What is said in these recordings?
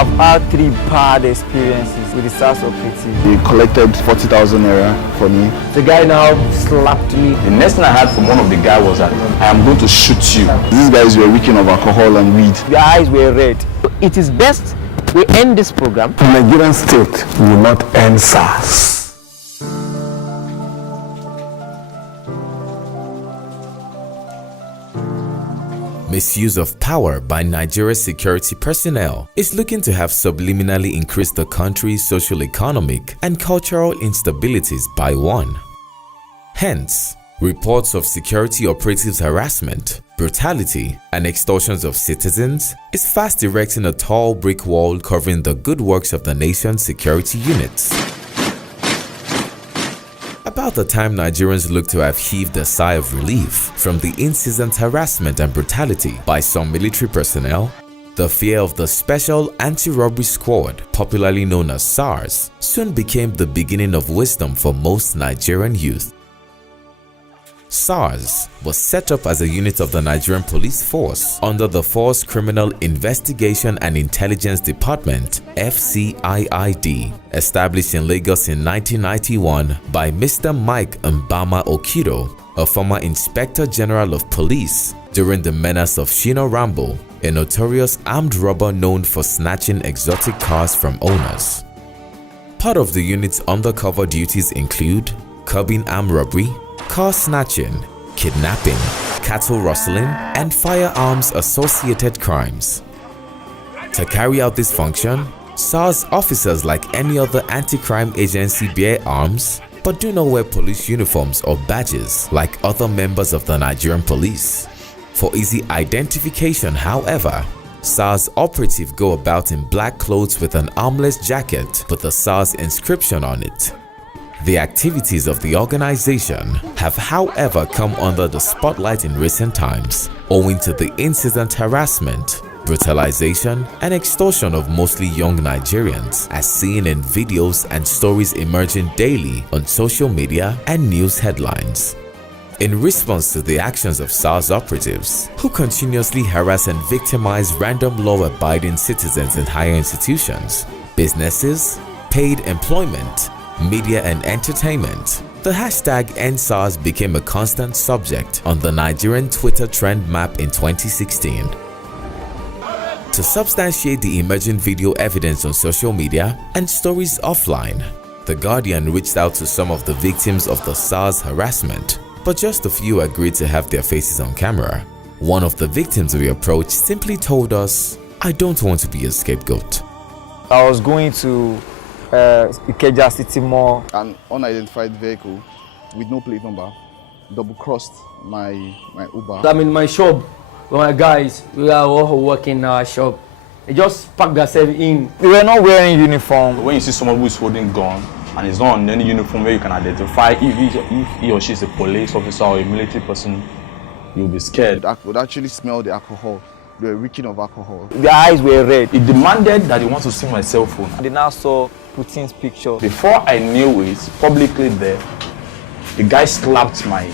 I've had 3 bad experiences with the Sars operative. They collected 40,000 naira for me. The guy now slapped me. The next thing I heard from one of the guys was that I am going to shoot you. These guys were reeking of alcohol and weed. Their eyes were red. It is best we end this program. The Nigerian state will not end SARS. Misuse of power by Nigeria's security personnel is looking to have subliminally increased the country's socio-economic and cultural instabilities by 1. Hence, reports of security operatives' harassment, brutality, and extortions of citizens is fast erecting a tall brick wall covering the good works of the nation's security units. About the time Nigerians look to have heaved a sigh of relief from the incessant harassment and brutality by some military personnel, the fear of the Special Anti-Robbery Squad, popularly known as SARS, soon became the beginning of wisdom for most Nigerian youth. SARS was set up as a unit of the Nigerian Police Force under the Force Criminal Investigation and Intelligence Department (FCIID), established in Lagos in 1991 by Mr. Mike Mbama Okido, a former Inspector General of Police during the menace of Shino Rambo, a notorious armed robber known for snatching exotic cars from owners. Part of the unit's undercover duties include curbing armed robbery, car snatching, kidnapping, cattle rustling, and firearms associated crimes. To carry out this function, SARS officers like any other anti-crime agency bear arms but do not wear police uniforms or badges like other members of the Nigerian police. For easy identification, however, SARS operatives go about in black clothes with an armless jacket with the SARS inscription on it. The activities of the organization have, however, come under the spotlight in recent times owing to the incessant harassment, brutalization, and extortion of mostly young Nigerians, as seen in videos and stories emerging daily on social media and news headlines. In response to the actions of SARS operatives, who continuously harass and victimize random law-abiding citizens in higher institutions, businesses, paid employment, media and entertainment, the hashtag #EndSARS became a constant subject on the Nigerian Twitter trend map in 2016. To substantiate the emerging video evidence on social media and stories offline, The Guardian reached out to some of the victims of the SARS harassment, but just a few agreed to have their faces on camera. One of the victims we approached simply told us, "I don't want to be a scapegoat." I was going to Ikeja City Mall. An unidentified vehicle with no plate number double-crossed my Uber. I'm in my shop with my guys. We are all working in our shop. They just packed themselves in. They were not wearing uniform. When you see someone who is holding a gun and is not on any uniform where you can identify if he or she is a police officer or a military person, you'll be scared. I could actually smell the alcohol. They were reeking of alcohol. Their eyes were red. He demanded that he wants to see my cell phone. They now saw Putin's picture. Before I knew it, publicly there, the guy slapped my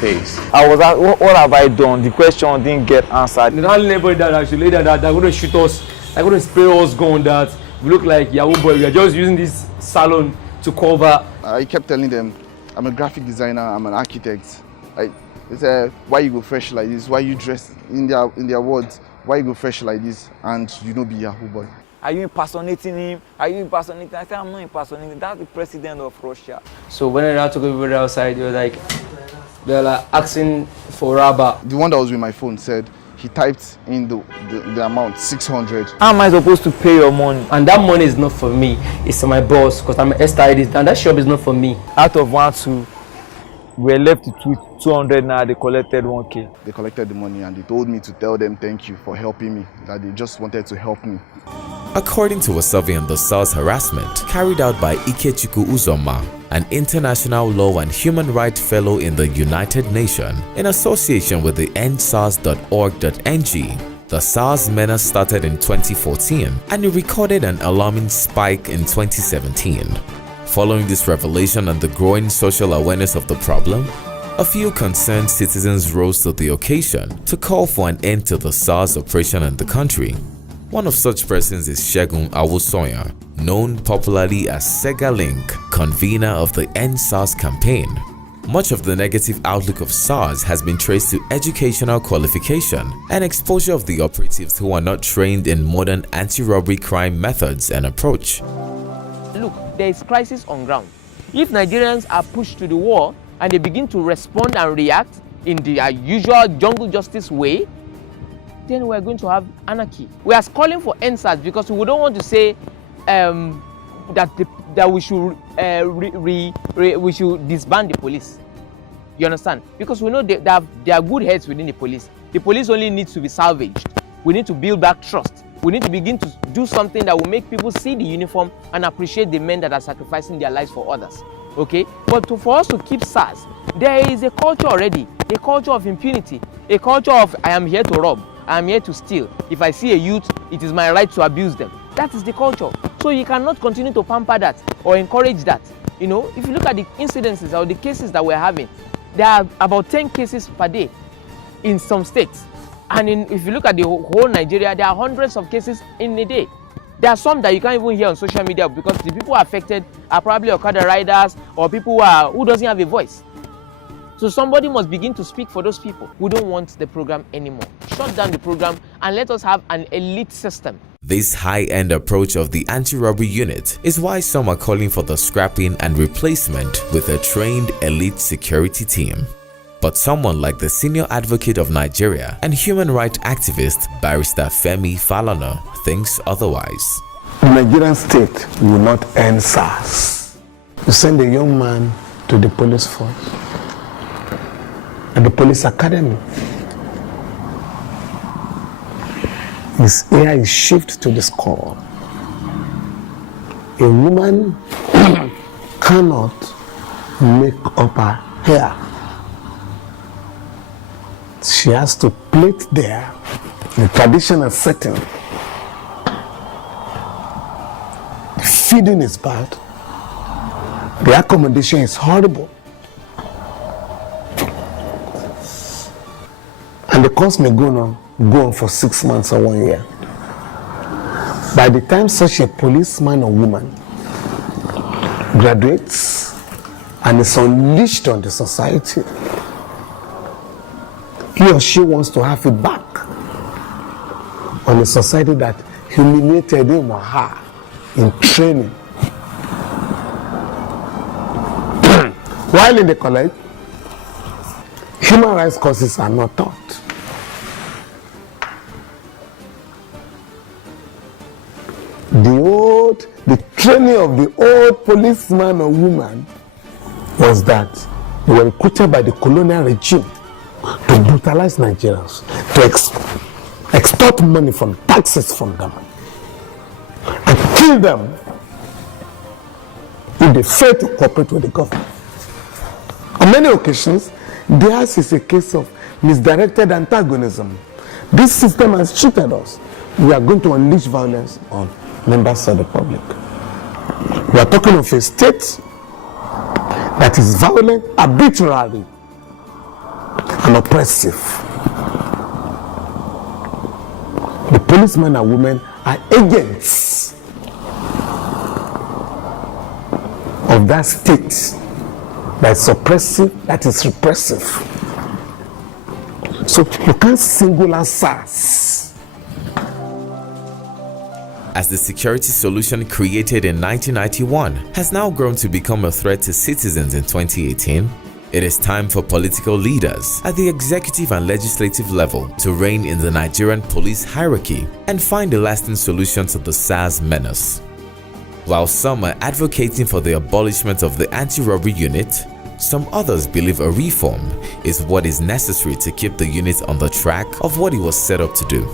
face. I was like, what have I done? The question didn't get answered. They don't label that actually that they're going to shoot us, they're going to spray us gun that we look like Yahoo boy. We are just using this salon to cover. I kept telling them, I'm a graphic designer, I'm an architect. They said, why you go fresh like this? Why you dress in their words? Why you go fresh like this and you don't be Yahoo boy? Are you impersonating him? Are you impersonating? I said, I'm not impersonating. That's the president of Russia. So when I took everybody outside, they were like asking for rubber. The one that was with my phone said he typed in the amount 600. How am I supposed to pay your money? And that money is not for me. It's for my boss because I'm a stylist and that shop is not for me. Out of 1, 2, we were left with 200 now. They collected 1K. They collected the money and they told me to tell them thank you for helping me, that they just wanted to help me. According to a survey on the SARS harassment carried out by Ikechukwu Uzoma, an international law and human rights fellow in the United Nations, in association with the endsars.org.ng, the SARS menace started in 2014 and it recorded an alarming spike in 2017. Following this revelation and the growing social awareness of the problem, a few concerned citizens rose to the occasion to call for an end to the SARS operation in the country. One of such persons is Segun Awosoya, known popularly as Sega Link, convener of the End SARS campaign. Much of the negative outlook of SARS has been traced to educational qualification and exposure of the operatives who are not trained in modern anti-robbery crime methods and approach. Look, there is crisis on ground. If Nigerians are pushed to the wall and they begin to respond and react in the usual jungle justice way, then we're going to have anarchy. We are calling for NSAS because we don't want to say that we should we should disband the police. You understand? Because we know there are good heads within the police. The police only needs to be salvaged. We need to build back trust. We need to begin to do something that will make people see the uniform and appreciate the men that are sacrificing their lives for others. Okay? But for us to keep SARS, there is a culture already, a culture of impunity, a culture of I am here to rob, I am here to steal. If I see a youth, it is my right to abuse them. That is the culture. So you cannot continue to pamper that or encourage that. You know, if you look at the incidences or the cases that we're having, there are about 10 cases per day in some states. And if you look at the whole Nigeria, there are hundreds of cases in a day. There are some that you can't even hear on social media because the people affected are probably Okada riders or people who doesn't have a voice. So somebody must begin to speak for those people. We don't want the program anymore. Shut down the program and let us have an elite system. This high-end approach of the anti-robbery unit is why some are calling for the scrapping and replacement with a trained elite security team. But someone like the senior advocate of Nigeria and human rights activist Barrister Femi Falana thinks otherwise. The Nigerian state will not end SARS. You send a young man to the police force and the police academy. His hair is shaved to the skull. A woman cannot make up her hair. She has to plait there in a traditional setting. The feeding is bad. The accommodation is horrible. And the course may go on for 6 months or 1 year. By the time such a policeman or woman graduates and is unleashed on the society, he or she wants to have it back on a society that humiliated him or her in training. While in the college, human rights courses are not taught. The training of the old policeman or woman was that they were recruited by the colonial regime to brutalize Nigerians, to extort money from taxes from them, and kill them if they fail to cooperate with the government. On many occasions, theirs is a case of misdirected antagonism. This system has cheated us. We are going to unleash violence on members of the public. We are talking of a state that is violent, arbitrary, and oppressive. The policemen and women are agents of that state that is oppressive, that is repressive. So you can't single out SARS. As the security solution created in 1991 has now grown to become a threat to citizens in 2018, it is time for political leaders at the executive and legislative level to rein in the Nigerian police hierarchy and find a lasting solution to the SARS menace. While some are advocating for the abolishment of the anti-robbery unit, some others believe a reform is what is necessary to keep the unit on the track of what it was set up to do.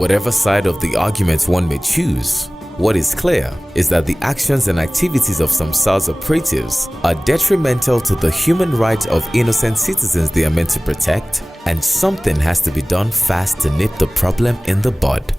Whatever side of the argument one may choose, what is clear is that the actions and activities of some Sars operatives are detrimental to the human rights of innocent citizens they are meant to protect, and something has to be done fast to nip the problem in the bud.